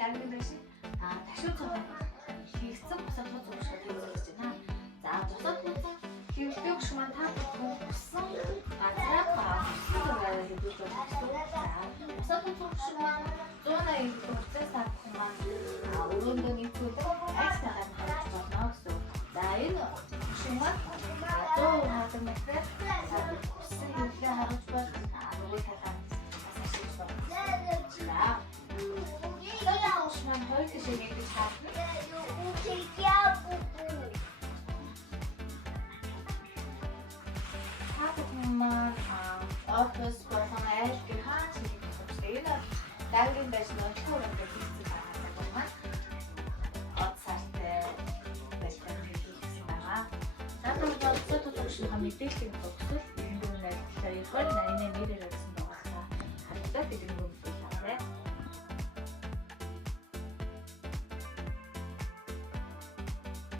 дараагийн байшин ташуу цогоо хийгдсэн бусад хуц уушгад хийж байна. За бусад хуц хийвдэг шиг маань та бүхэн газраа бусад хийдүүлж байна. Бусад хуц шиг маань 180 процесс авах маань өрөөндөө нийцүүлэх айстайгаар харж болно гэсэн. За энэ шиг маань 100 метр хүссэн хөвлөө харуулж байна. Нөгөө талаар асууж байна. За Шман heute schon wirklich haben. Habe mal Office von Ash gehabt, die verstehen. Dann das noch schon ein bisschen zu machen. Отсартай байсан хэлсэн байгаа. Надад бодсод төгшин мэдээлэл өгсөн. Энэ нь 2 нарийн нэрээр өгсөн байгаа. Харагдаад ирэх юм.